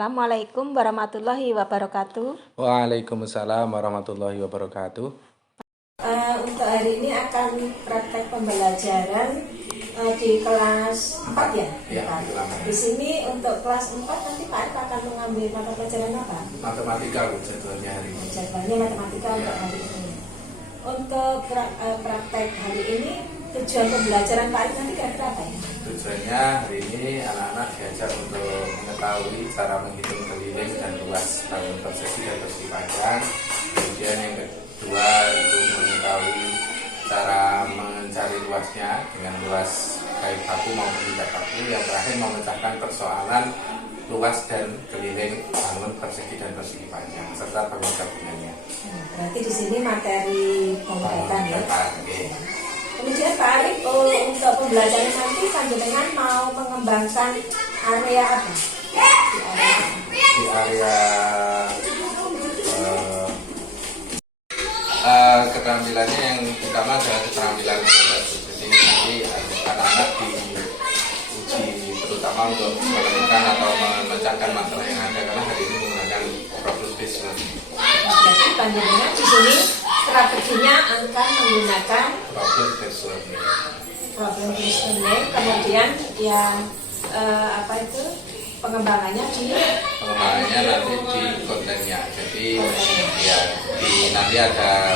Assalamualaikum warahmatullahi wabarakatuh. Waalaikumsalam warahmatullahi wabarakatuh. Untuk hari ini akan praktek pembelajaran di kelas 4 ya? Ya, di sini untuk kelas 4 nanti Pak Arif akan mengambil mata pelajaran apa? Matematika jadwalnya hari ini. Jadwalnya matematika untuk hari ini. Untuk praktek hari ini tujuan pembelajaran Pak Arif nanti kira-kira apa ya? Tujuannya hari ini anak-anak diajak untuk mengetahui cara menghitung keliling dan luas bangun persegi dan persegi panjang. Kemudian yang kedua itu mengetahui cara mencari luasnya dengan luas baik baku maupun tidak baku. Yang terakhir memecahkan persoalan luas dan keliling bangun persegi dan persegi panjang serta bangun gabungannya. Berarti di sini materi pembuatan ya. Okay. Kemudian Pak Arif untuk pembelajaran nanti panjenengan mau mengembangkan area apa? Di area keterampilannya yang utama adalah keterampilan berbasis. Jadi nanti anak-anak diuji terutama untuk menemukan atau memecahkan masalah yang ada karena hari ini menggunakan problem based learning. Jadi panjenengan di sini strateginya akan menggunakan Problem based learning. Kemudian yang pengembangannya Nanti di kontennya. Jadi ya nanti ada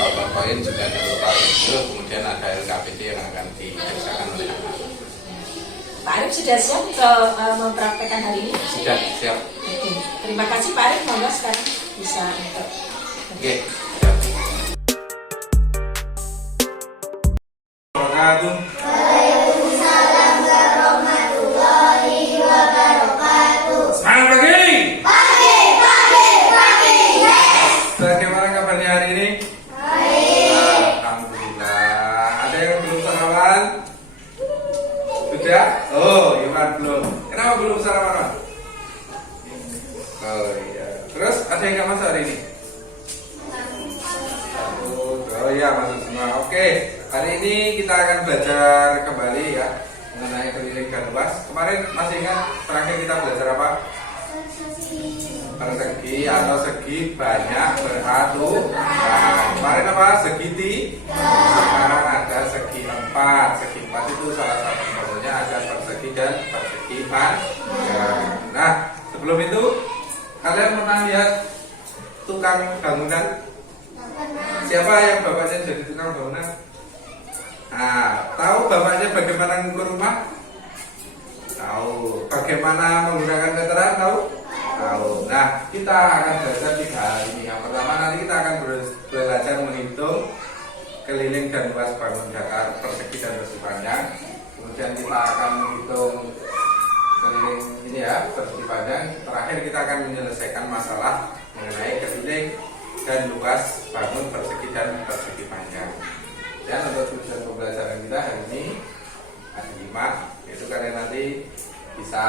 PowerPoint juga ada beberapa video, kemudian ada LKPD yang akan dikerjakan oleh anak. Pak Arif sudah siap untuk mempraktekkan hari ini? Sudah siap. Oke. Terima kasih Pak Arif, semoga sekarang bisa untuk. Oke. Siap. Waalaikumsalam warahmatullahi wabarakatuh. Semangat pagi. Pagi. Yes. Bagaimana kabarnya hari ini? Baik. Alhamdulillah. Ada yang belum sarapan? Sudah? Oh, Iwan belum. Kenapa belum sarapan? Oh iya. Terus ada yang nggak masuk hari ini? Oh iya, masuk semua. Oke, hari ini kita akan belajar kembali ya mengenai keliling dan luas. Kemarin masih ingat terakhir kita belajar apa? Persegi atau segi banyak beratu. Nah, kemarin apa? Segiti. Sekarang ada segi empat. Segi empat itu salah satu contohnya ada persegi dan persegi panjang. Nah, sebelum itu kalian pernah lihat tukang bangunan? Siapa yang bapaknya jadi tukang bangunan? Nah, tahu bapaknya bagaimana mengukur rumah? Tahu. Bagaimana menggunakan meteran? Tahu? Tahu. Nah, kita akan belajar 3 hal ini. Yang pertama nanti kita akan belajar menghitung keliling dan luas bangun datar persegi dan persegi panjang. Kemudian kita akan menghitung keliling ini ya, persegi panjang. Terakhir kita akan menyelesaikan masalah mengenai keliling dan luas bangun persegi dan persegi panjang. Dan untuk tujuan pembelajaran kita hari ini ada 5, yaitu kalian nanti bisa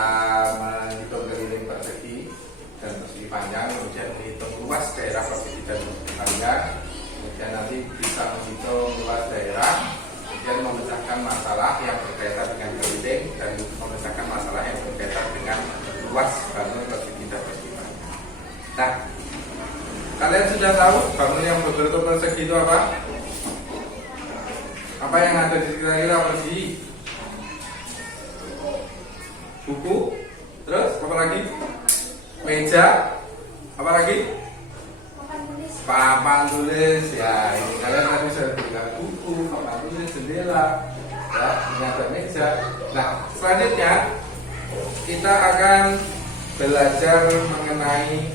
menghitung keliling persegi dan persegi panjang, kemudian menghitung luas daerah persegi dan persegi panjang, kemudian nanti bisa menghitung luas daerah, kemudian memecahkan masalah yang berkaitan dengan keliling dan memecahkan masalah yang berkaitan dengan luas bangun persegi dan persegi panjang. Nah, kalian sudah tahu bangun yang berbentuk persegi itu apa? Apa yang ada di sekitar kita persegi? Buku, terus apa lagi? Meja, apa lagi? Papan tulis. Ya, ini kalian tadi sudah bilang buku, papan tulis, jendela, ya, ini ada meja. Nah, selanjutnya kita akan belajar mengenai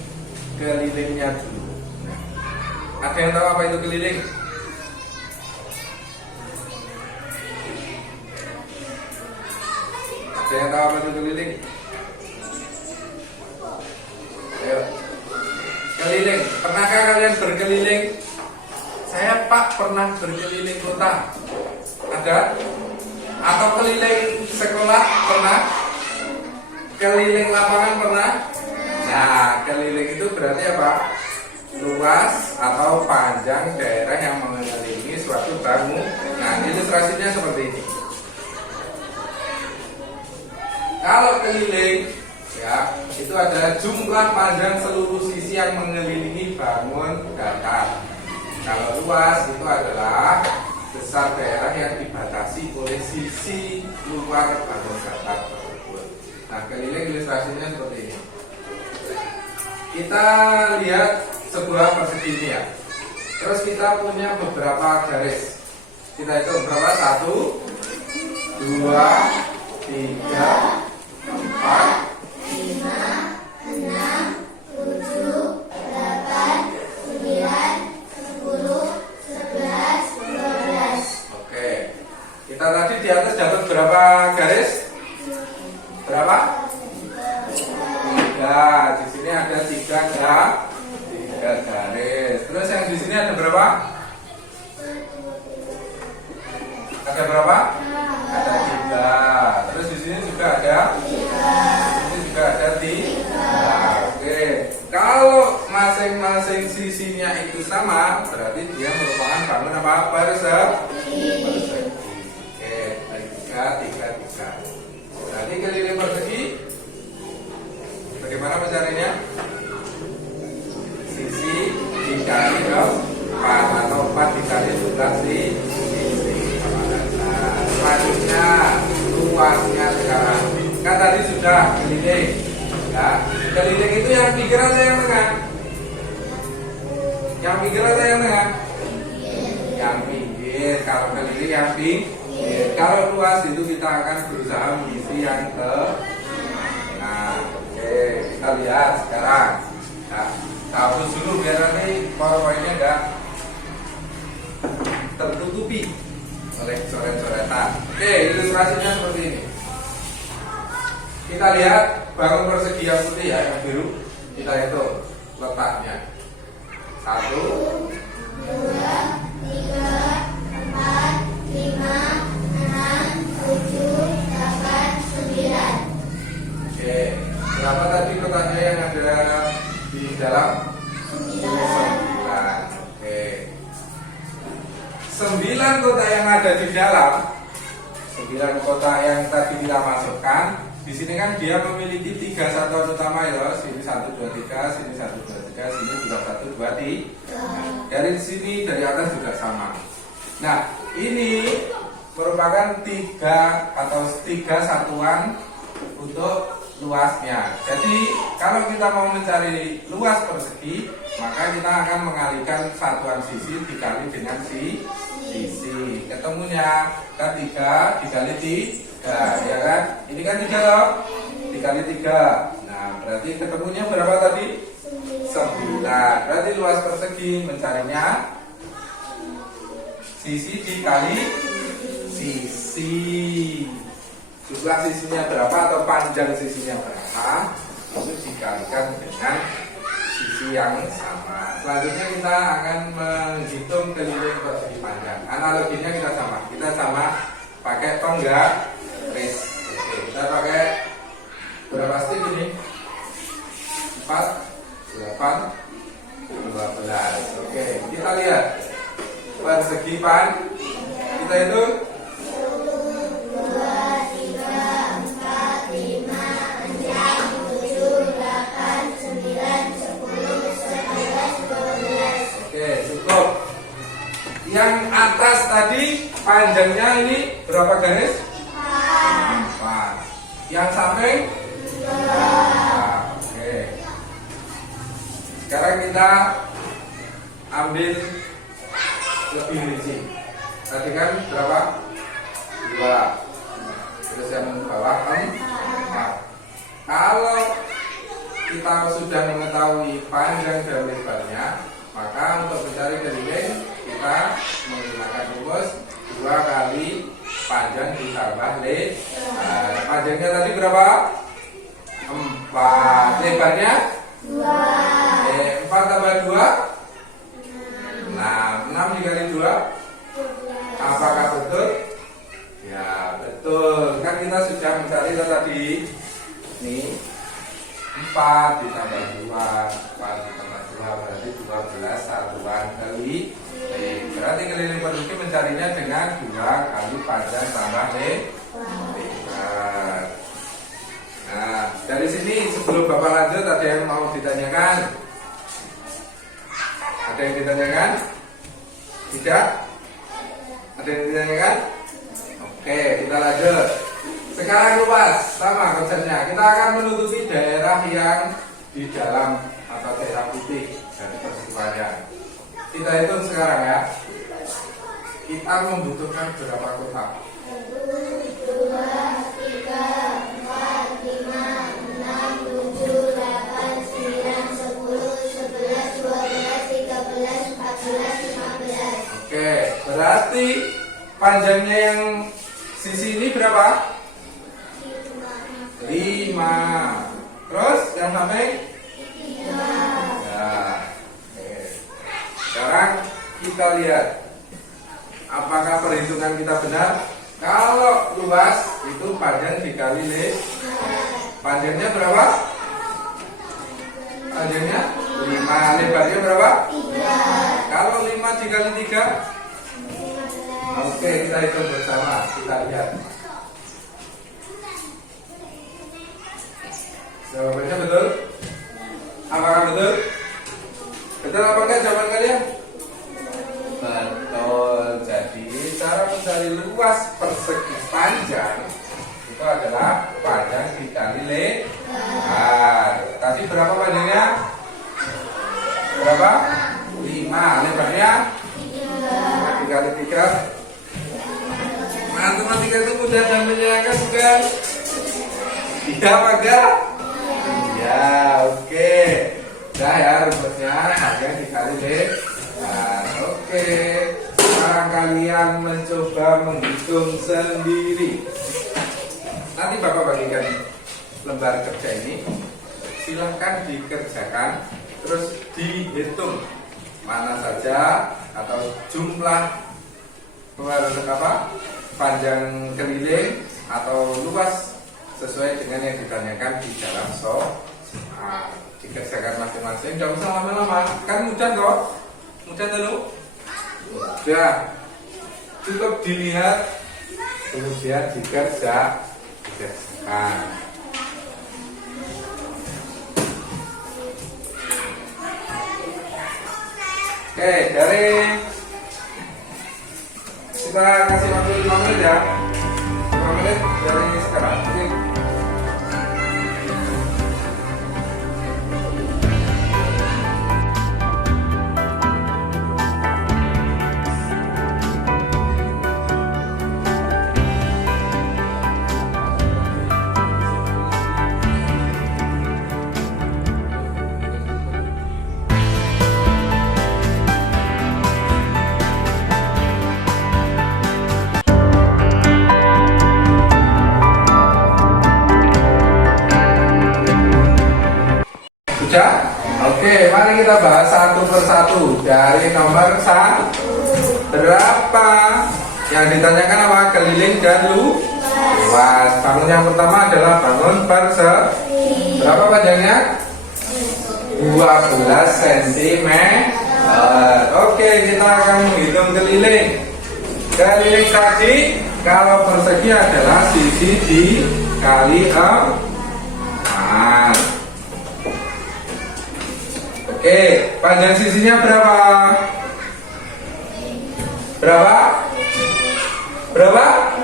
kelilingnya dulu. Ada yang tahu apa itu keliling? Ada yang tahu apa itu keliling? Ayo. Keliling. Pernahkah kalian berkeliling? Saya Pak pernah berkeliling kota. Ada? Atau keliling sekolah pernah? Keliling lapangan pernah? Nah, keliling itu berarti apa? Luas atau panjang daerah yang mengelilingi suatu bangunan. Nah, ilustrasinya seperti ini. Kalau keliling ya itu adalah jumlah panjang seluruh sisi yang mengelilingi bangun datar. Kalau luas itu adalah besar daerah yang dibatasi oleh sisi luar bangun datar tersebut. Nah, keliling ilustrasinya seperti ini. Kita lihat sebuah persegi ini ya. Terus kita punya beberapa garis. Kita hitung berapa? 1, 2, 3, 4, 12. Oke. Kita tadi di atas dapat berapa garis? Berapa? 3. Di sini ada 3 garis. Terus yang di sini ada berapa? Ada berapa? Ada 3. Terus di sini juga ada? Di sini juga ada 3. Oke. Kalau masing-masing sisinya itu sama, berarti dia merupakan bangun apa? Persegi. Oke, 3, 3. Berarti keliling persegi. Bagaimana mencarinya? Sisi dikali 4 atau 4 dikali jumlah sisi. Nah, selanjutnya luasnya sekarang. Kan tadi sudah keliling. Ya, keliling itu yang pinggir atau yang tengah? Yang pinggir atau yang tengah? Yang pinggir. Kalau keliling yang pinggir. Kalau luas itu kita akan berusaha mengisi yang tengah. Oke, kita lihat sekarang. Nah, hapus dulu biar nanti powerpointnya enggak tertutupi oleh coret-coretan. Oke, ilustrasinya seperti ini. Kita lihat bangun persegi yang putih ya, yang biru. Kita hitung letaknya. 1, 2, 3, 4, 5, 6, 7, 8, 9. oke. Berapa tadi letaknya yang ada di dalam? 9. Oke. 9 kotak yang ada di dalam, 9 kotak yang tadi kita masukkan. Di sini kan dia memiliki 3 satuan utama ya. Sini 1, 2, 3, sini 1, 2, 3, sini juga 1, 2, 3. Dari sini dari atas juga sama. Nah, ini merupakan 3 satuan untuk luasnya. Jadi kalau kita mau mencari luas persegi, maka kita akan mengalihkan satuan sisi dikali dengan sisi. Ketemunya kan 3 dikali 3, ya kan? Ini kan 3 loh, dikali 3. Nah, berarti ketemunya berapa tadi? 9. Berarti luas persegi mencarinya sisi dikali sisi. Jumlah sisinya berapa atau panjang sisinya berapa, itu dikalikan dengan sisi yang sama. Selanjutnya kita akan menghitung keliling persegi panjang. Analoginya kita sama pakai penggaris. Oke, kita pakai berapa stick ini? 4, 8, 12. Oke, kita lihat persegi pan. Kita hitung 1, 2, 3, 4, 5, 6, 7, 8, 9, 10, 11, 12. Oke, cukup. Yang atas tadi panjangnya ini berapa garis? 4. Yang samping? 2. Oke. Sekarang kita ambil lebih rinci. Tadi kan berapa? 2. Terus yang bawah 4. Kalau kita sudah mengetahui panjang dan lebarnya, maka untuk mencari keliling kita menggunakan rumus 2 kali panjang ditambah lebar. Panjangnya tadi berapa? 4. Lebarnya 2. 4 tambah 2 6 dikali 2. Apakah betul? Ya betul. Kan kita sudah mencari tadi. Nih 4 ditambah 2, 4 ditambah 2 berarti 12 satuan keliling. Berarti keliling persegi mencarinya dengan 2 kali panjang tambah lebar. Nah, dari sini Sebelum Bapak lanjut, ada yang mau ditanyakan? Ada yang ditanyakan? Tidak? Ada yang ditanyakan? Oke, kita lanjut. Sekarang luas, sama konsepnya. Kita akan menutupi daerah yang di dalam atau daerah putih dari persegi panjang. Kita hitung sekarang ya. Kita membutuhkan berapa kotak? 1, 2, 3, 4, 5, 6, 7, 8, 9, 10, 11, 12, 13, 14, 15. Oke, berarti panjangnya yang sisi ini berapa? 5. Terus yang samping? 3. Ya. Oke. Sekarang kita lihat apakah perhitungan kita benar. Kalau luas itu panjang dikali lebar. Panjangnya berapa? Panjangnya 5. Lebarnya berapa? 3. Kalau 5 dikali 3? Oke, kita hitung bersama. Kita lihat. Jawabannya betul? Apakah betul? Betul apa enggak jawaban kalian? Betul. Jadi cara mencari luas persegi panjang itu adalah panjang dikali lebar. Tadi berapa panjangnya? Berapa? 5. Lebarnya? 5 dikali 3. Matematika itu mudah dan menyenangkan bukan? Iya apa enggak? Ya, oke. Udah ya rumusnya panjang dikali lebar. Oke. Sekarang kalian mencoba menghitung sendiri. Nanti Bapak bagikan lembar kerja ini. Silahkan dikerjakan, terus dihitung mana saja atau jumlah panjang keliling atau luas sesuai dengan yang ditanyakan di dalam soal. Dikerjakan masing-masing, tidak usah lama-lama, kan mudah kok, mudah dulu. Sudah, cukup dilihat, kemudian dikerjakan. Oke, dari kita kasih waktu 5 menit ya, 5 menit dari sekarang. Oke. Sudah? Oke, mari kita bahas satu persatu. Dari nomor 1, berapa? Yang ditanyakan apa? Keliling dan luas. Bangun yang pertama adalah bangun persegi. Berapa panjangnya? 12 cm. Oke, kita akan menghitung keliling. Keliling tadi, kalau persegi adalah sisi dikali 4. Oke, panjang sisinya berapa? Berapa? Berapa?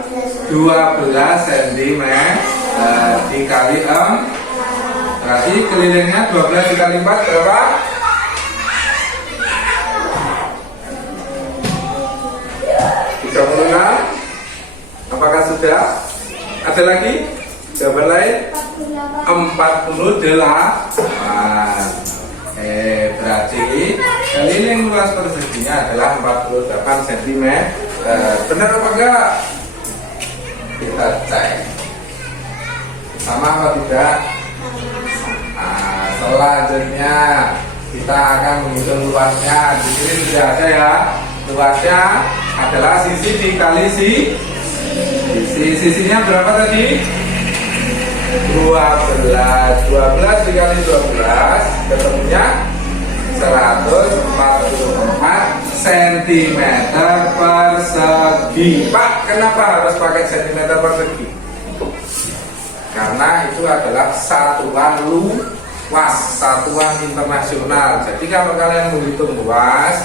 12 cm dikali 4. Berarti kelilingnya 12 dikali 4 berapa? 36. Apakah sudah? Ada lagi? Jawaban lain? 48. Berarti keliling luas perseginya adalah 48 cm. Benar apa enggak? Kita cek. Sama apa tidak? Selanjutnya kita akan menghitung luasnya. Di sini sudah ada ya. Luasnya adalah sisi dikali sisinya berapa tadi? 12 dikali 12 ketemunya 144 cm persegi. Pak, kenapa harus pakai cm persegi? Karena karena itu adalah satuan luas, satuan internasional. Jadi kalau kalian menghitung luas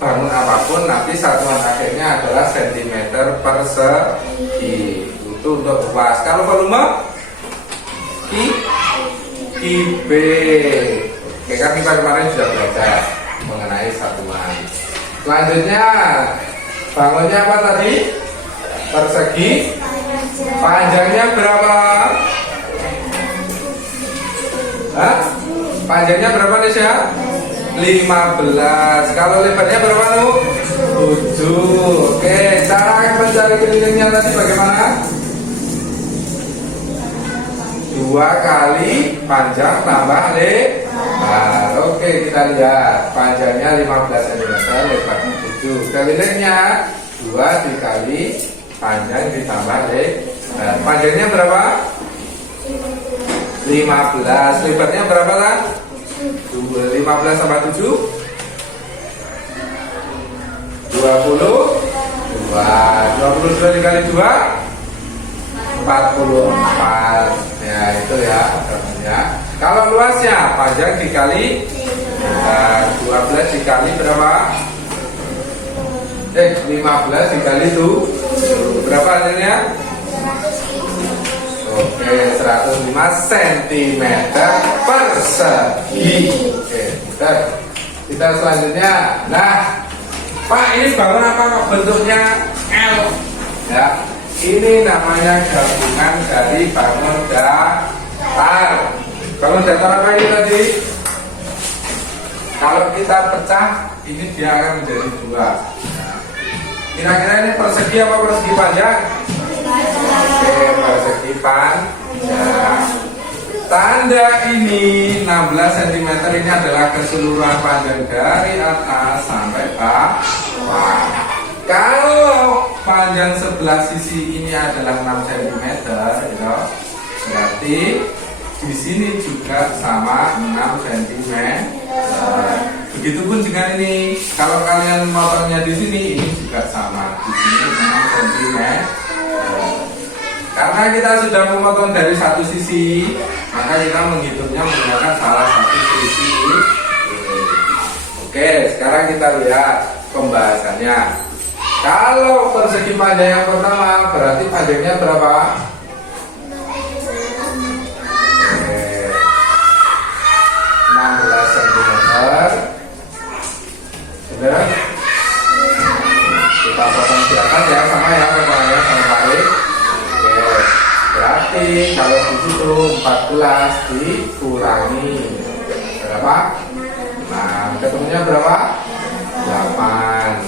bangun apapun, nanti satuan akhirnya adalah sentimeter persegi. Itu untuk luas. Kalau volume KB. Oke, kan kita kemarin sudah belajar mengenai satuan. Selanjutnya bangunnya apa tadi? Persegi. Panjangnya berapa? Hah? Panjangnya berapa nih ya? 15. Kalau lebarnya berapa nu? 7. Oke, cara mencari kelilingnya tadi bagaimana? 2 kali panjang tambah lebar. Oke, kita lihat panjangnya 15 cm, lebarnya 7. Kelilingnya 2 dikali panjang ditambah lebar. Panjangnya berapa? 15. Lebarnya berapa lah? 15 tambah 7 22. 22 dikali 2 44. Ya itu ya namanya. Kalau luasnya panjang dikali 12 dikali berapa? 15 dikali itu berapa hasilnya? Oke, 105 cm persegi. Oke, mudah. Kita selanjutnya. Nah, Pak, ini bangun apa kok bentuknya L? Ya, ini namanya gabungan dari bangun datar. Bangun datar apa ini tadi? Kalau kita pecah, ini dia akan menjadi 2. Nah, kira-kira ini persegi apa persegi panjang? Oke, persegi panjang. Tanda ini 16 cm ini adalah keseluruhan panjang dari atas sampai bawah. Kalau panjang sebelah sisi ini adalah 6 cm, gitu, berarti di sini juga sama 6 cm. Begitupun dengan ini, kalau kalian motongnya di sini, ini juga sama, di sini 6 cm. Karena kita sudah memotong dari satu sisi, maka kita menghitungnya menggunakan salah satu sisi. Oke, sekarang kita lihat pembahasannya. Kalau persegi panjang yang pertama, berarti panjangnya berapa? Oke, 16 cm. Sudah? Kita potong di atas ya, sama ya, potongnya sama balik. Berarti kalau di situ 14 dikurangi berapa? Nah, ketemunya berapa? 8.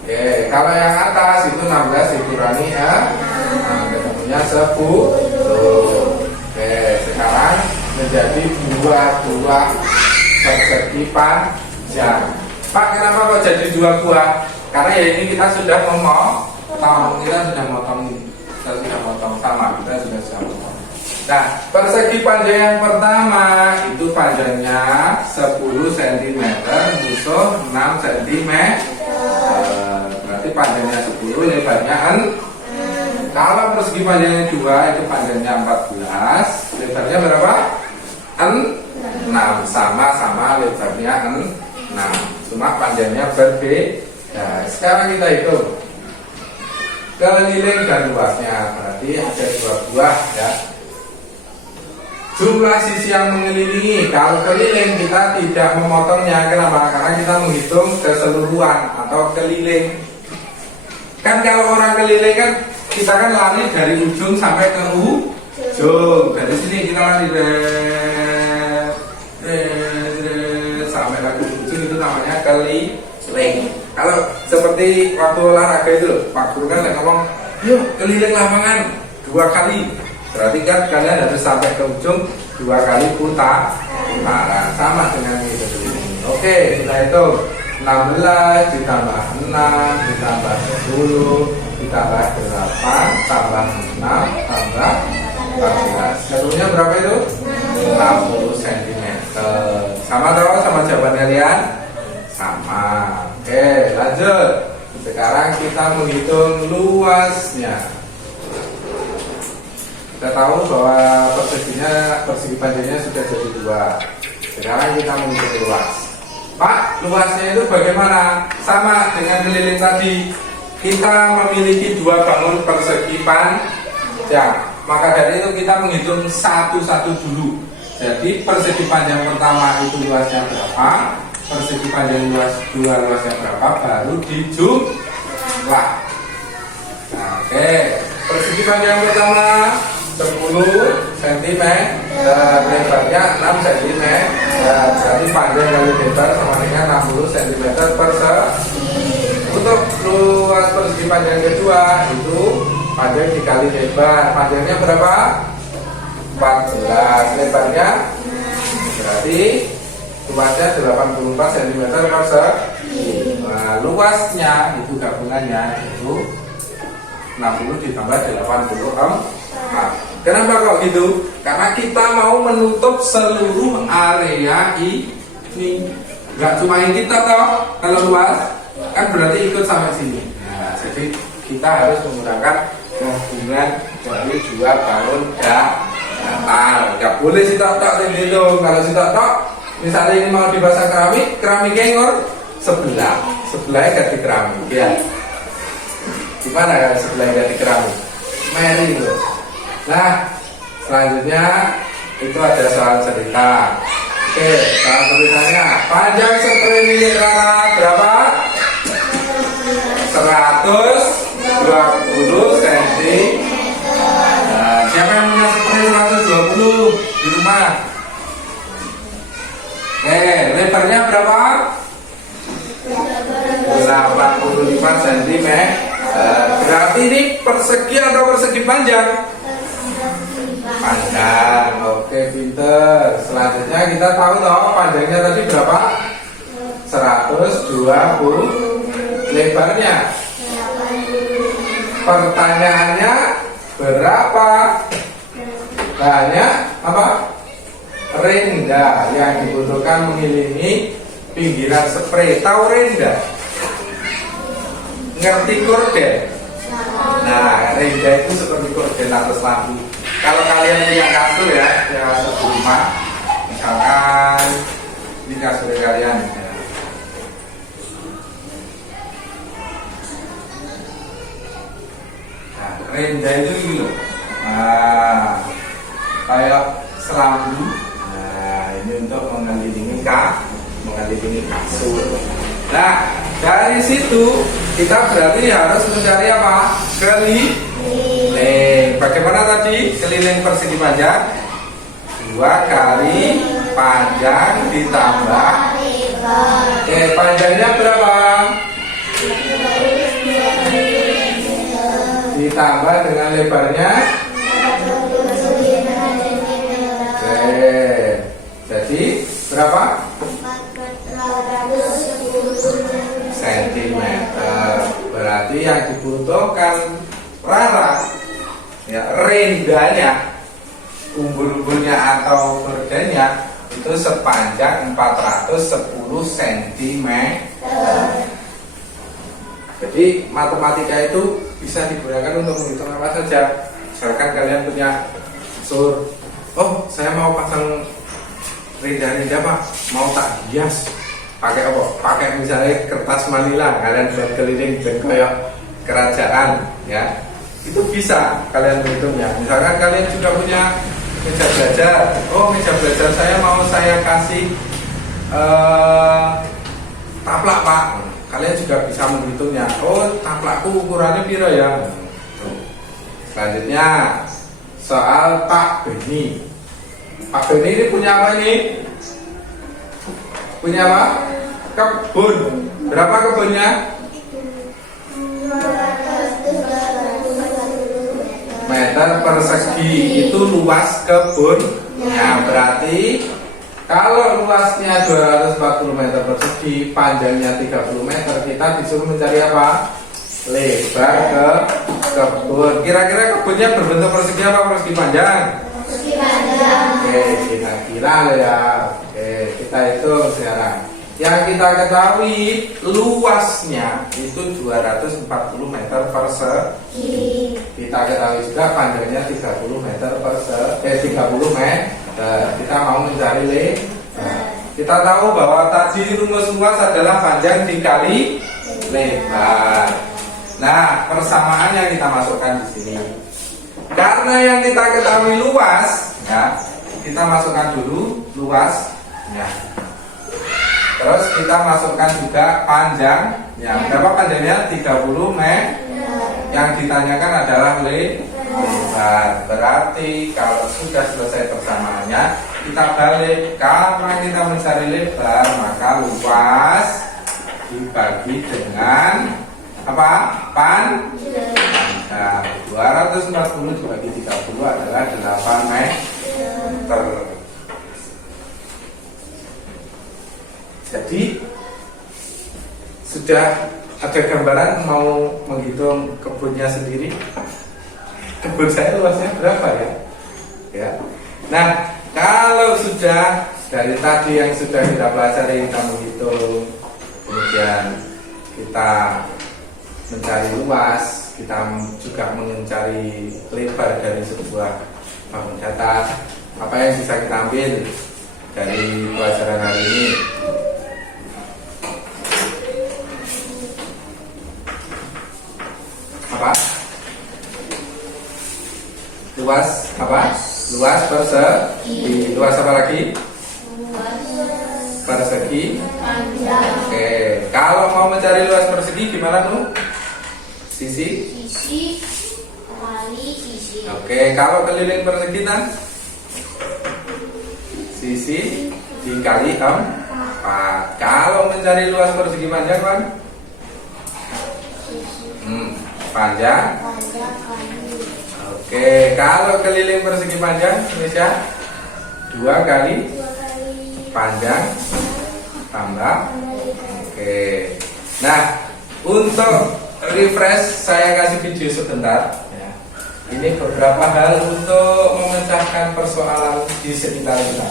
Oke, kalau yang atas itu 16 dikurangi ya. Nah, ketemunya 10. Oke, sekarang menjadi 22 persegi panjang. Pak, kenapa kok jadi 2 buah? Karena ya ini kita sudah memotong, kita sudah motong sama, kita sudah motong. Nah, persegi panjang yang pertama itu panjangnya 10 cm, musuh 6 cm. Berarti panjangnya 10, lebarnya 6. Kalau persegi panjangnya 2 itu panjangnya 14, lebarnya berapa? 6. Sama-sama lebarnya 6. Cuma panjangnya berbeda. Sekarang kita hitung keliling dan luasnya, berarti ada 2 buah ya. Jumlah sisi yang mengelilingi, kalau keliling kita tidak memotongnya, kenapa? Karena kita menghitung keseluruhan atau keliling. Kan kalau orang keliling kan kita kan lari dari ujung sampai ke ujung. Dari sini kita lari sampai ke ujung, itu namanya keliling. Kalau seperti waktu olahraga itu loh, Pak Guru kan ngomong, yuk keliling lapangan 2 kali. Berarti kan kalian harus sampai ke ujung 2 kali putaran. Sama dengan itu. Oke, kita hitung 16 ditambah 6 ditambah 10 ditambah 8 tambah 6 tambah 14. Jatuhnya berapa itu? 60 cm. Sama tahu sama jawaban kalian? Sama. Oke, lanjut. Sekarang kita menghitung luasnya. Kita tahu bahwa persegi panjangnya sudah jadi 2. Sekarang kita menghitung luas. Pak, luasnya itu bagaimana? Sama dengan keliling tadi. Kita memiliki 2 bangun persegi panjang. Maka dari itu kita menghitung satu-satu dulu. Jadi persegi panjang pertama itu luasnya berapa? Persegi panjang kedua luasnya berapa? Baru dijumlah. Oke, persegi panjang pertama 10 cm, lebarnya 6 cm. Jadi panjang kali lebar sama dengan 60 cm persegi. Untuk luas persegi panjang kedua itu panjang dikali lebar. Panjangnya berapa? 14. Lebarnya berarti luasnya 84 cm persegi. Nah, luasnya itu gabungannya itu 60 ditambah 84. Kenapa kok gitu? Karena kita mau menutup seluruh area ini. Enggak cuma yang kita toh. Kalau luas kan berarti ikut sampai sini. Nah, jadi kita harus menggunakan gabungan dari 2 bangun datar. Enggak boleh sitok-tok dong. Kalau sitok-tok, misalnya ini mau dipasang keramiknya ngor sebelahnya ganti keramik ya. Gimana kalau sebelahnya ganti keramik? Meri itu. Nah, selanjutnya itu ada soal cerita. Oke, soal ceritanya, panjang spray milik Rara berapa? 120 cm. Nah, siapa yang punya spray 120 di rumah? Lebarnya berapa? 85 cm. Berarti ini persegi atau persegi panjang? Panjang. Oke, pinter. Selanjutnya kita tahu toh panjangnya tadi berapa? 120. Lebarnya? Pertanyaannya berapa? Banyak apa? Rendah yang dibutuhkan mengelilingi pinggiran spray. Tahu rendah? Ngerti korden? Nah, rendah itu seperti korden atas lampu. Kalau kalian punya kasur ya, kasur di rumah, misalkan ini kasur kalian. Nah, rendah itu gitu. Nah, kayak selambu. Nah, ini untuk mengelilingi kasur. Nah, dari situ kita berarti harus mencari apa? Keliling. Bagaimana tadi keliling persegi panjang? 2 kali panjang ditambah. Panjangnya berapa? Ditambah dengan lebarnya. Jadi berapa? 410 cm. Berarti yang dibutuhkan Rara ya rendahnya, umbul-umbulnya atau berdennya itu sepanjang 410 cm. Jadi matematika itu bisa digunakan untuk menghitung apa saja. Misalkan kalian punya kasur, oh saya mau pasang rendah-rendah Pak, mau tak hias, pakai apa? Pakai misalnya kertas manila, kalian buat keliling dan kayak kerajaan ya. Itu bisa kalian menghitungnya. Misalkan kalian juga punya meja belajar, oh meja belajar saya mau saya kasih taplak Pak, kalian juga bisa menghitungnya. Oh taplakku ukurannya piro ya. Selanjutnya soal Pak Beni. Pak Beni ini punya apa ini? Punya apa? Kebun. Berapa kebunnya? Meter persegi. Itu luas kebun. Nah berarti kalau luasnya 240 meter persegi, panjangnya 30 meter, kita disuruh mencari apa? Lebar ke kebun. Kira-kira kebunnya berbentuk persegi apa persegi panjang? Persegi panjang. Oke, kita kira ya. Oke, kita hitung sekarang. Yang kita ketahui luasnya itu 240 meter persegi. Kita ketahui juga panjangnya 30 meter 30 meter. Kita mau mencari lebar. Kita tahu bahwa tadi rumus luas adalah panjang dikali lebar. Nah, persamaan yang kita masukkan di sini. Karena yang kita ketahui luas, ya, kita masukkan dulu luasnya. Terus kita masukkan juga panjang. Ya, berapa panjangnya? 30 meter. Yang ditanyakan adalah lebar. Berarti kalau sudah selesai persamaannya, kita balik. Karena kita mencari lebar, maka luas dibagi dengan apa? Panjang. 240 dibagi 30 adalah 8 meter. Jadi sudah ada gambaran mau menghitung kebunnya sendiri. Kebun saya luasnya berapa ya? Ya. Nah, kalau sudah dari tadi yang sudah kita pelajari, kita menghitung, kemudian kita mencari luas, kita juga mencari lebar dari sebuah bangun datar. Apa yang bisa kita ambil dari pelajaran hari ini? Apa? Luas apa? Luas persegi. Luas apa lagi? Persegi. Oke. Kalau mau mencari luas persegi gimana tuh? Sisi kali sisi. Oke. Kalau keliling persegi kan? Sisi dikali 4. Kalau mencari luas persegi panjang kan? Panjang. Oke, kalau keliling persegi panjang, Indonesia 2 kali panjang tambah. Oke. Nah, untuk refresh saya kasih video sebentar. Ya. Ini beberapa hal untuk memecahkan persoalan di sekitar kita.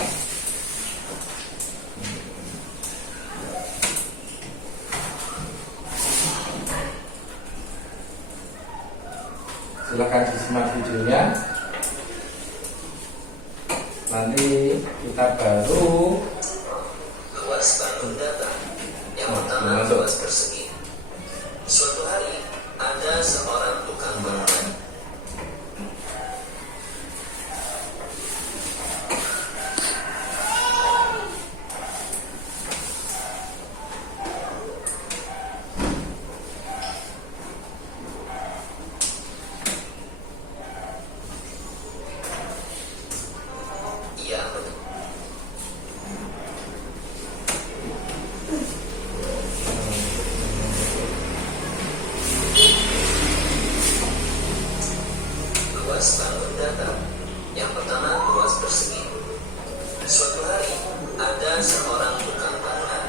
Silahkan disimak videonya. Nanti kita baru luas bangun datar. Yang pertama luas persegi. Suatu hari ada seorang tukang bangunan. Luas bangun datar. Yang pertama luas persegi. Suatu hari ada seorang tukang bangunan.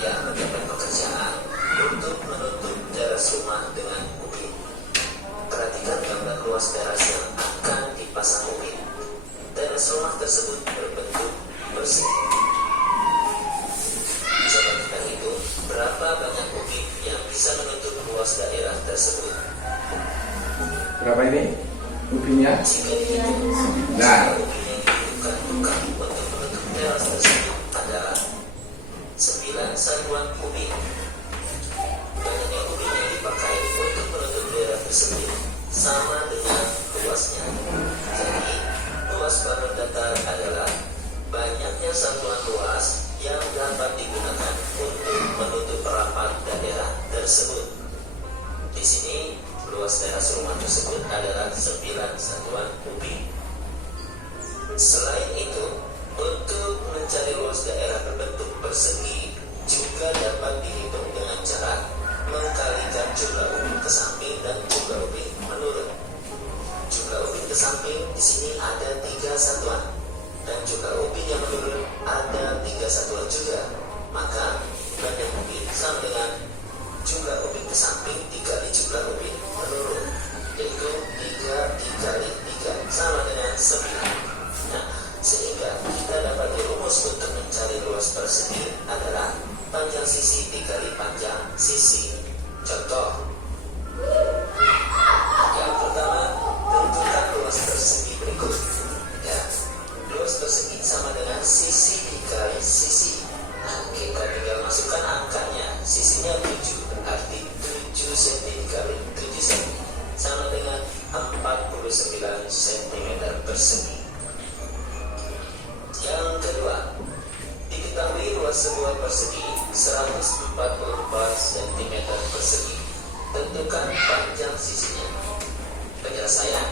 Ia mendapat pekerjaan untuk menutup teras rumah dengan ukir. Perhatikan gambar luas teras yang akan dipasang ukir. Teras rumah tersebut berbentuk persegi. Coba kita hitung berapa banyak ukir yang bisa menutup luas daerah tersebut. berapa ini? Ubinnya? Nah, Bukan untuk menutup teras tersebut adalah 9 satuan kubik. Banyaknya kubik yang dipakai untuk menutup daerah tersebut sama dengan luasnya. Jadi, luas bangun datar adalah banyaknya satuan luas yang dapat digunakan untuk menutup rapat daerah tersebut. Di sini, luas teras rumah tersebut adalah 9 satuan kubik. Selain itu, untuk mencari luas daerah berbentuk persegi juga dapat dihitung dengan cara mengkalikan jumlah ubin ke samping dan jumlah ubin menurun. Jumlah ubin ke samping di sini ada 3 satuan dan jumlah ubin yang menurun ada 3 satuan juga. Maka banyak ubin sama dengan jumlah ubin ke samping dikali jumlah ubin menurun, yaitu 3 dikali 3 sama dengan 9. Nah, sehingga sisi dikali panjang sisi. Contoh, yang pertama, tentukan luas persegi berikut. Ya, luas persegi sama dengan sisi dikali sisi. Nah, kita tinggal masukkan angkanya. Sisinya 7, berarti 7 cm dikali 7 cm sama dengan 49 cm persegi. Yang kedua, diketahui luas sebuah persegi 144 cm persegi. Tentukan panjang sisinya. Penyelesaian.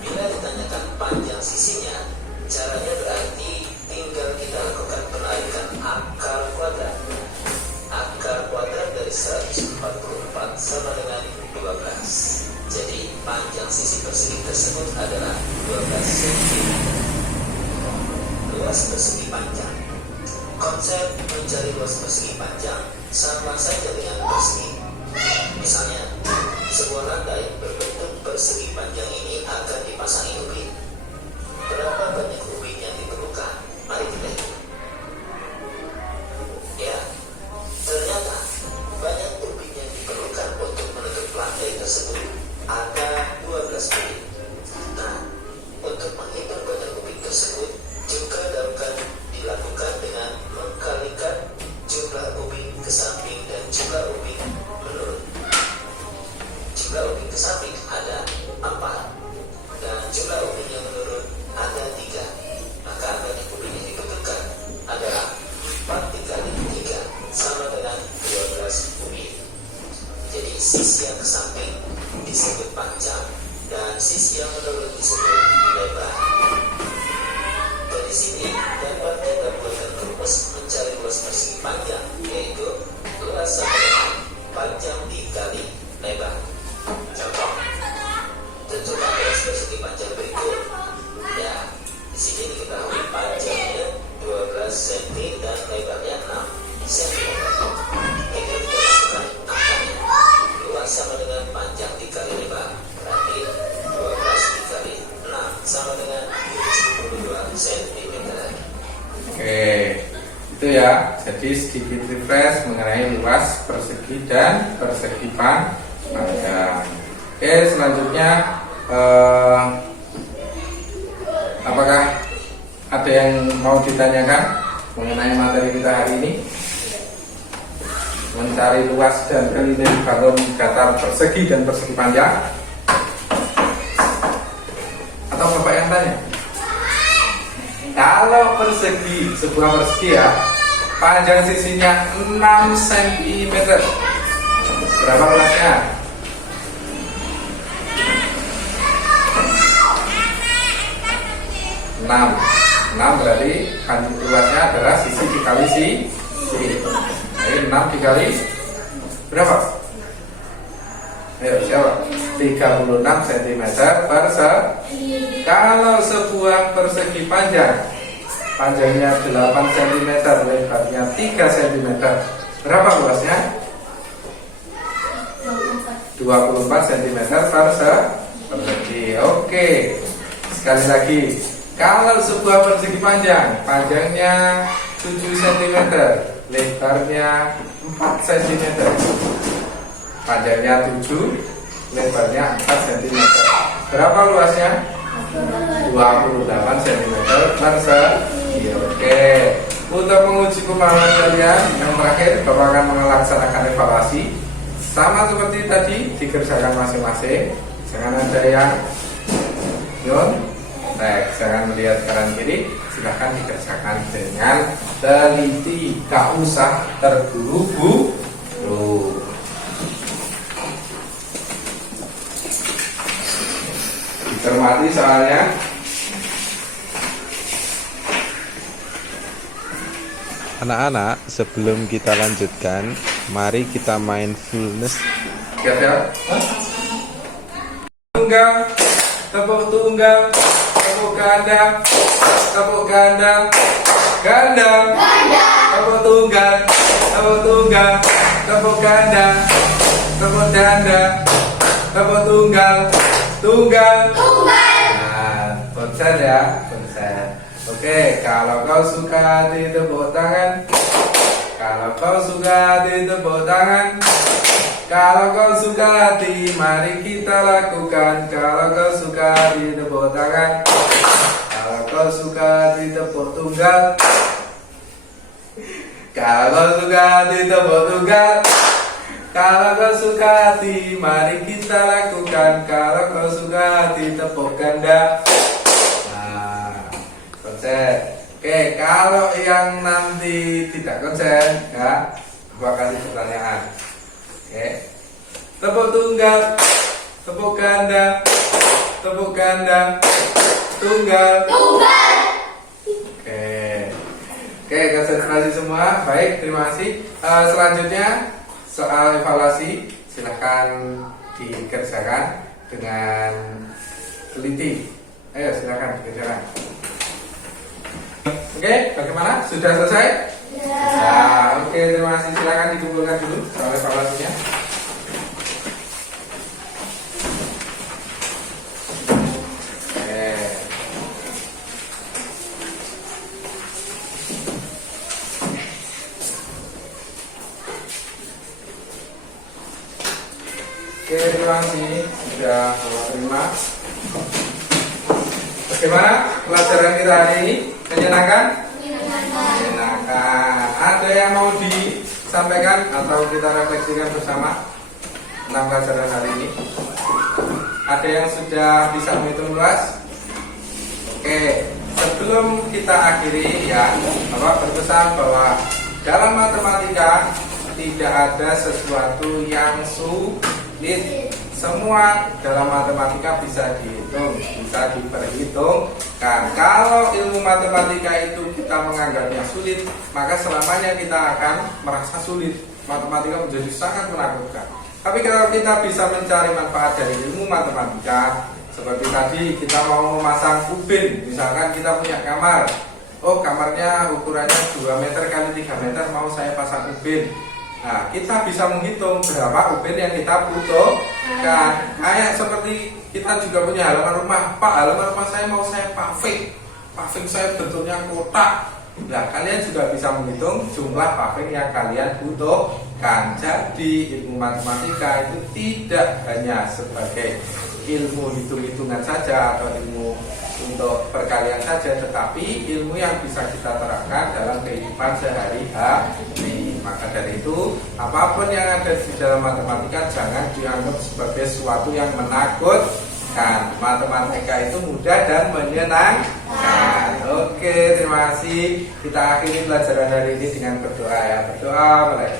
Bila ditanyakan panjang sisinya, caranya berarti tinggal kita lakukan penarikan akar kuadrat. Akar kuadrat dari 144 sama dengan 12. Jadi panjang sisi persegi tersebut adalah 12 cm. Luas persegi panjang. Konsep mencari luas persegi panjang sama saja dengan persegi. Misalnya, sebuah lantai berbentuk persegi panjang ini akan dipasangi ubin. Berapa banyak ubin yang diperlukan? Mari kita hitung. Ya, ternyata banyak ubin yang diperlukan untuk menutup lantai tersebut. Ada 12 ubin. Nah, untuk menghitung banyak ubin tersebut juga dapat dilakukan dengan mengkalikan jumlah ubin ke samping dan jumlah ubin menurun. Jumlah ubin ke samping ada 4 dan jumlah ubin yang menurun ada 3. Maka banyak ubin yang dibutuhkan adalah 4 dikali 3 sama dengan 12 ubin. Jadi sisi yang ke samping disebut panjang dan sisi yang menurun disebut lebar. Dari sini dapat kita buatkan rumus mencari luas persegi panjang, yaitu luas sama dengan panjang dikali lebar. Contoh, tentukan luas persegi panjang berikut. Ya, di sini diketahui panjangnya 12 cm dan lebarnya 6 cm. Tinggal kita masukkan angkanya. Luas sama dengan panjang dikali lebar, berarti 12 dikali 6 sama dengan 72 cm. Oke, itu ya. Jadi sedikit refresh mengenai luas persegi dan persegi panjang. Oke, selanjutnya apakah ada yang mau ditanyakan mengenai materi kita hari ini? Mencari luas dan keliling bangun datar persegi dan persegi panjang? Atau Bapak yang tanya? Kalau persegi, sebuah persegi ya, panjang sisinya 6 cm. Berapa luasnya? 6 berarti luasnya adalah sisi dikali sisi. Jadi 6 dikali berapa? Ayo siapa? 36 cm persegi. Kalau sebuah persegi panjangnya 8 cm, lebarnya 3 cm, berapa luasnya? 24 cm persegi. Oke, sekali lagi, kalau sebuah persegi panjangnya 7 cm, lebarnya 4 cm, panjangnya 7, lebarnya 4 cm, berapa luasnya? 28 cm persegi. Oke, untuk menguji pemahaman kalian, yang terakhir Bapak akan melaksanakan evaluasi. Sama seperti tadi, dikerjakan masing-masing. Jangan ada yang jangan melihat kanan kiri. Silahkan dikerjakan dengan teliti, tak usah terburu-buru. Cermati soalnya. Anak-anak, sebelum kita lanjutkan, mari kita mindfulness. Siap-siap. Tunggal, tepuk tunggal, tepuk ganda, tepuk ganda, ganda, tepuk tunggal, tepuk tunggal, tepuk ganda, tepuk ganda, tepuk tunggal, tunggal. Nah, konsen ya, konsen. Oke, kalau kau suka ditepuk tangan, Kalau kau suka hati tepuk tangan. Kalau kau suka hati mari kita lakukan. Kalau kau suka hati tepuk tangan. Kalau kau suka hati tepuk tunggal. Kalau kau suka hati tepuk tunggal. Kalau kau suka hati mari kita lakukan. Kalau kau suka hati tepuk ganda. Nah, konsen. Oke, kalau yang nanti tidak konsen, ya, gua kasih pertanyaan. Oke, tepuk tunggal, tepuk ganda, tepuk ganda, tunggal. Oke, konsentrasi semua. Baik, terima kasih. Selanjutnya soal evaluasi, silahkan dikerjakan dengan teliti. Ayo, silahkan dikerjakan. Oke, bagaimana? Sudah selesai? Ya. Oke, terima kasih. Silakan dikumpulkan dulu soal evaluasinya. Oke, terima kasih sudah terima. Bagaimana pelajaran kita hari ini? Menyenangkan? Menyenangkan. Ada yang mau disampaikan atau kita refleksikan bersama tentang pelajaran hari ini? Ada yang sudah bisa menghitung luas? Oke, sebelum kita akhiri ya, Bapak berpesan bahwa dalam matematika tidak ada sesuatu yang sulit. Semua dalam matematika bisa dihitung, bisa diperhitungkan. Kalau ilmu matematika itu kita menganggapnya sulit, maka selamanya kita akan merasa sulit. Matematika menjadi sangat menakutkan. Tapi kalau kita bisa mencari manfaat dari ilmu matematika, seperti tadi kita mau memasang ubin, misalkan kita punya kamar. Oh, kamarnya ukurannya 2 meter kali 3 meter, mau saya pasang ubin. Nah, kita bisa menghitung berapa ubin yang kita butuhkan. Kayak seperti kita juga punya halaman rumah. Pak, halaman rumah saya mau saya paving. Paving saya bentuknya kotak. Nah, kalian juga bisa menghitung jumlah paving yang kalian butuhkan. Jadi, ilmu matematika itu tidak hanya sebagai ilmu hitung-hitungan saja atau ilmu untuk perkalian saja, tetapi ilmu yang bisa kita terapkan dalam kehidupan sehari-hari. Maka dari itu, apapun yang ada di dalam matematika jangan dianggap sebagai sesuatu yang menakutkan. Matematika itu mudah dan menyenangkan. Oke, terima kasih. Kita akhiri pelajaran hari ini dengan berdoa ya. Berdoa mulai.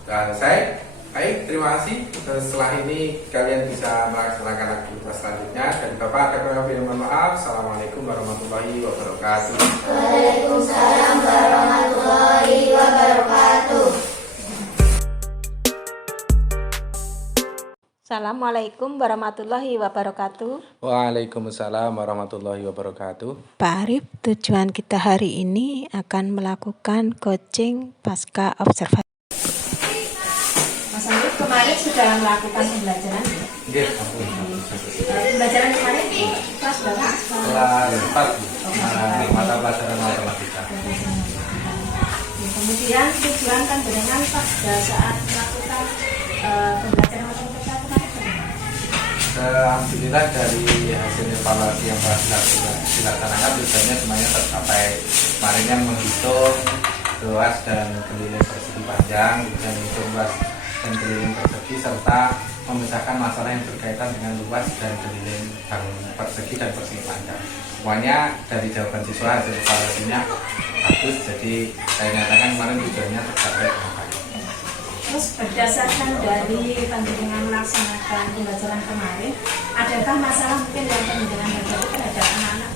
Sudah selesai? Baik, terima kasih. Setelah ini kalian bisa melaksanakan aktivitas selanjutnya. Dan Bapak ada kurang lebih mohon maaf. Assalamualaikum warahmatullahi wabarakatuh. Waalaikumsalam warahmatullahi wabarakatuh. Assalamualaikum warahmatullahi wabarakatuh. Waalaikumsalam warahmatullahi wabarakatuh. Pak Arif, tujuan kita hari ini akan melakukan coaching pasca observasi. Mas Arif kemarin sudah melakukan pembelajaran ya? Iya, Pembelajaran kemarin di kelas berapa? kelas 4 mata pelajaran matematika. Kemudian tujuan kan dengan pada saat melakukan pembelajaran matematika kemarin. Alhamdulillah dari hasil evaluasi yang telah dilaksanakan tujuannya semuanya tercapai. Kemarin yang menghitung luas dan keliling persegi panjang, kemudian menghitung luas dan keliling persegi serta memecahkan masalah yang berkaitan dengan luas dan keliling persegi dan persegi panjang. Semuanya dari jawaban siswa hasil evaluasinya bagus, jadi saya nyatakan kemarin tujuannya tercapai dengan baik. Terus berdasarkan dari panjenengan melaksanakan pembelajaran kemarin, adakah masalah mungkin yang panjenengan hadapi terhadap anak-anak?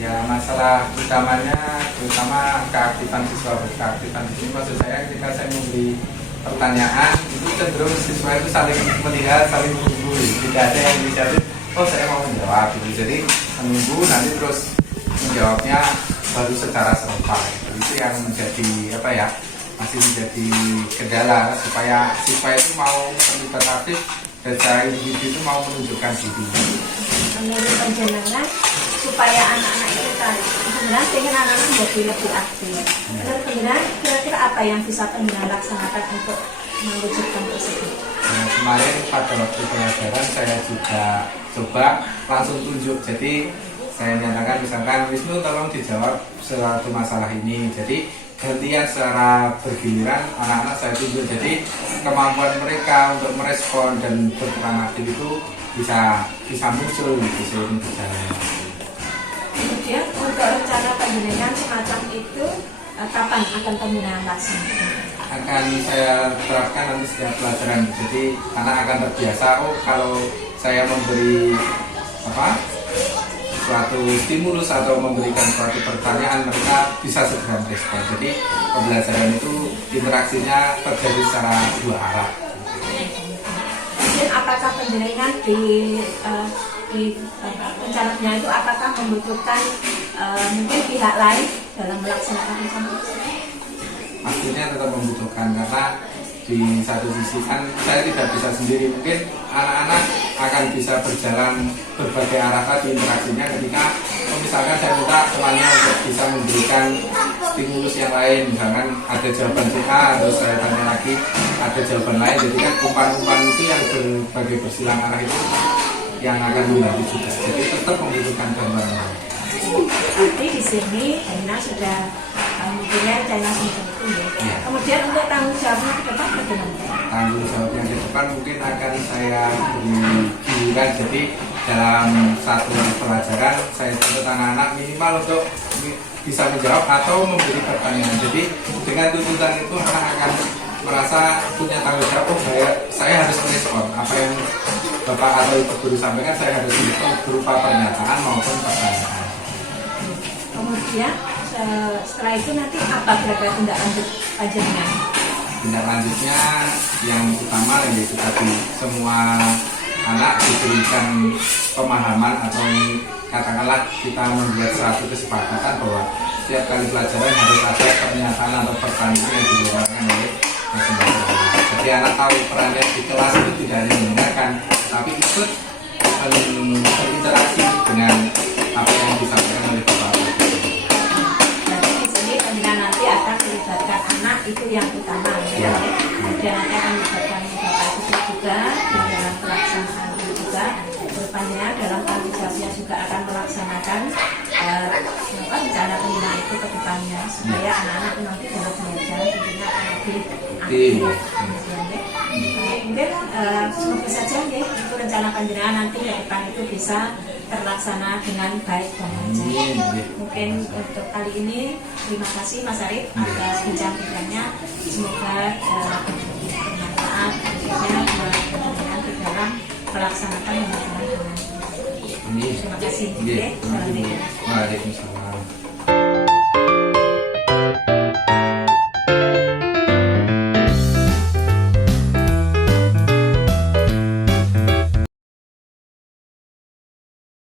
Ya, masalah utamanya terutama keaktifan siswa. Keaktifan di sini maksud saya ketika saya memberi pertanyaan itu cenderung siswa itu saling melihat, saling menunggu. Tidak ada yang inisiatif, oh saya mau menjawab gitu. Jadi menunggu nanti terus menjawabnya baru secara serentak. Itu yang menjadi apa ya? Masih menjadi kendala supaya siswa itu mau terlibat aktif dan secara individu itu mau menunjukkan diri. menurut panjenengan supaya anak-anak itu tadi panjenengan pengen anak-anak menjadi lebih aktif. Menurut panjenengan kira-kira apa yang bisa panjenengan laksanakan untuk mewujudkan tersebut? Nah, kemarin pada waktu pelajaran saya juga coba langsung tunjuk. Jadi saya nyatakan misalkan Wisnu tolong dijawab suatu masalah ini. Jadi gantian secara bergiliran anak-anak saya tunjuk. Jadi kemampuan mereka untuk merespon dan berperan aktif itu bisa muncul di sini berjalan. Kemudian untuk rencana panjenengan semacam itu kapan akan panjenengan laksanakan? Akan saya terapkan nanti setiap pelajaran. Jadi anak akan terbiasa, oh kalau saya memberi suatu stimulus atau memberikan suatu pertanyaan, mereka bisa segera merespon. Jadi pembelajaran itu interaksinya terjadi secara dua arah. Mungkin apakah panjenengan di rencananya itu apakah membutuhkan mungkin pihak lain dalam melaksanakan rencana tersebut? Pastinya tetap membutuhkan, karena di satu sisi kan saya tidak bisa sendiri. Mungkin anak-anak akan bisa berjalan berbagai arah tadi interaksinya ketika misalkan saya minta temannya untuk bisa memberikan stimulus yang lain, misalkan ada jawaban A terus saya tanya lagi ada jawaban lain. Jadi kan umpan-umpan itu yang berbagai bersilang arah itu yang akan membantu juga. Jadi tetap membutuhkan gambaran. Tapi di sini China sudah mempunyai China semacam itu ya. Kemudian untuk tanggung jawabnya ke depan bagaimana? Tanggung jawabnya ke depan mungkin akan saya beri giliran. Jadi dalam satu pelajaran saya tuntut anak-anak minimal untuk bisa menjawab atau memberi pertanyaan. Jadi dengan tuntutan itu anak akan merasa punya tanggung jawab. Oh, saya harus merespon apa yang Bapak atau Ibu guru sampaikan, saya harus merespon berupa pernyataan maupun pertanyaan. Kemudian setelah itu nanti apa kira-kira tindak lanjut panjenengan? Tindak lanjutnya yang utama yaitu tadi semua anak diberikan pemahaman atau katakanlah kita membuat suatu kesepakatan bahwa setiap kali pelajaran harus ada pernyataan atau pertanyaan yang dikeluarkan oleh masing-masing anak. Jadi anak tahu perannya di kelas itu tidak hanya mendengarkan, tapi ikut berinteraksi dengan apa yang disampaikan oleh Bapak. Jadi di sini panjenengan nanti akan melibatkan anak itu yang utama ya. Kemudian nanti akan melibatkan Bapak Ibu juga dalam pelaksanaan itu juga. Panjenengan dalam tanggung jawabnya juga akan melaksanakan rencana pembinaan itu ke depannya supaya anak-anak nanti dalam belajar tentunya lebih aktif. Mungkin semoga saja ya itu rencana panjenengan nanti ke depan itu bisa terlaksana dengan baik dan lancar. Mungkin untuk kali ini terima kasih Mas Arif atas bincang-bincangnya. Semoga bermanfaat tentunya buat panjenengan di dalam melaksanakan pembelajaran dengan baik. Terima kasih. Waalaikumsalam.